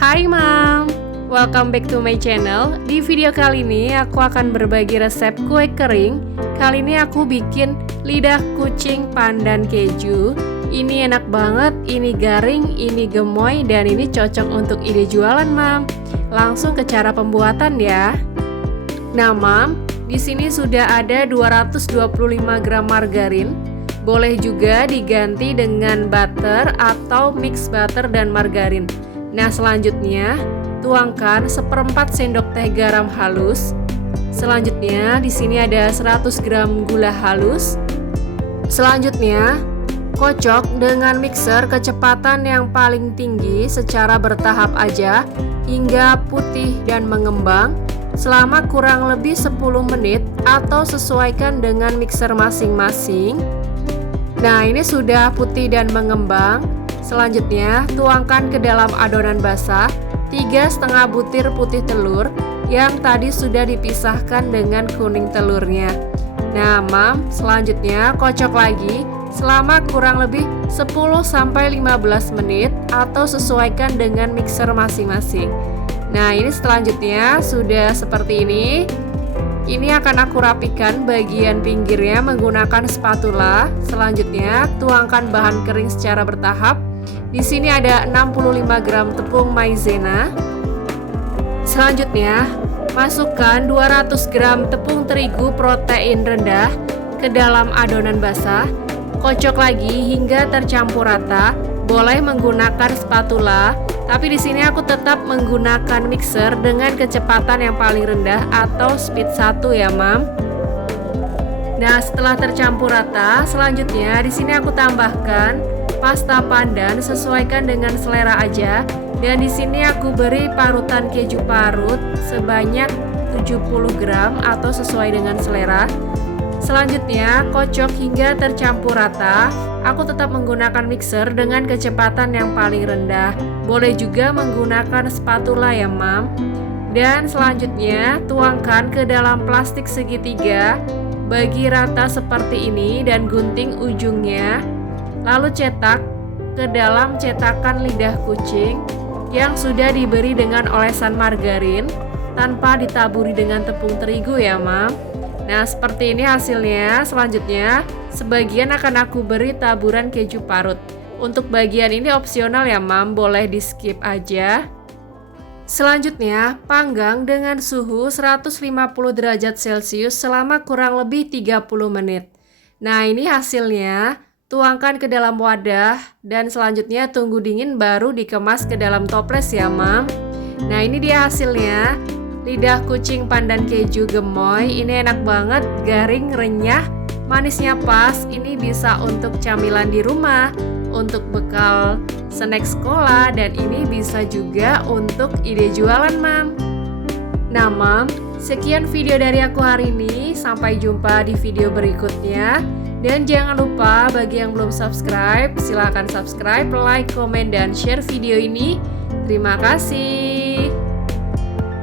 Hai Mam, welcome back to my channel. Di video kali ini aku akan berbagi resep kue kering. Kali ini aku bikin lidah kucing pandan keju. Ini enak banget, ini garing, ini gemoy, dan ini cocok untuk ide jualan Mam Langsung ke cara pembuatan ya. Nah Mam, di sini sudah ada 225 gram margarin. Boleh juga diganti dengan butter atau mix butter dan margarin. Nah, selanjutnya tuangkan seperempat sendok teh garam halus. Selanjutnya di sini ada 100 gram gula halus. Selanjutnya kocok dengan mixer kecepatan yang paling tinggi secara bertahap aja hingga putih dan mengembang selama kurang lebih 10 menit atau sesuaikan dengan mixer masing-masing. Nah, ini sudah putih dan mengembang. Selanjutnya, tuangkan ke dalam adonan basah 3,5 butir putih telur yang tadi sudah dipisahkan dengan kuning telurnya. Nah, mam, selanjutnya kocok lagi selama kurang lebih 10-15 menit atau sesuaikan dengan mixer masing-masing. Nah, ini selanjutnya sudah seperti ini. Ini akan aku rapikan bagian pinggirnya menggunakan spatula. Selanjutnya, tuangkan bahan kering secara bertahap. Di sini ada 65 gram tepung maizena. Selanjutnya, masukkan 200 gram tepung terigu protein rendah ke dalam adonan basah. Kocok lagi hingga tercampur rata. Boleh menggunakan spatula tapi di sini aku tetap menggunakan mixer dengan kecepatan yang paling rendah atau speed 1 ya, Mam. Nah, setelah tercampur rata, selanjutnya di sini aku tambahkan pasta pandan sesuaikan dengan selera aja. Dan di sini aku beri parutan keju parut sebanyak 70 gram atau sesuai dengan selera. Selanjutnya, kocok hingga tercampur rata. Aku tetap menggunakan mixer dengan kecepatan yang paling rendah. Boleh juga menggunakan spatula ya, Mam. Dan selanjutnya, tuangkan ke dalam plastik segitiga. Bagi rata seperti ini dan gunting ujungnya. Lalu cetak ke dalam cetakan lidah kucing yang sudah diberi dengan olesan margarin tanpa ditaburi dengan tepung terigu ya, Mam. Nah, seperti ini hasilnya. Selanjutnya, sebagian akan aku beri taburan keju parut. Untuk bagian ini opsional ya, Mam, boleh di-skip aja. Selanjutnya, panggang dengan suhu 150 derajat Celcius selama kurang lebih 30 menit. Nah, ini hasilnya. Tuangkan ke dalam wadah dan selanjutnya tunggu dingin baru dikemas ke dalam toples ya, Mam. Nah, ini dia hasilnya. Lidah kucing pandan keju gemoy ini enak banget, garing, renyah, manisnya pas. Ini bisa untuk camilan di rumah, untuk bekal snack sekolah, dan ini bisa juga untuk ide jualan, Mam. Nah, Mam, sekian video dari aku hari ini. Sampai jumpa di video berikutnya. Dan jangan lupa bagi yang belum subscribe, silahkan subscribe, like, komen, dan share video ini. Terima kasih.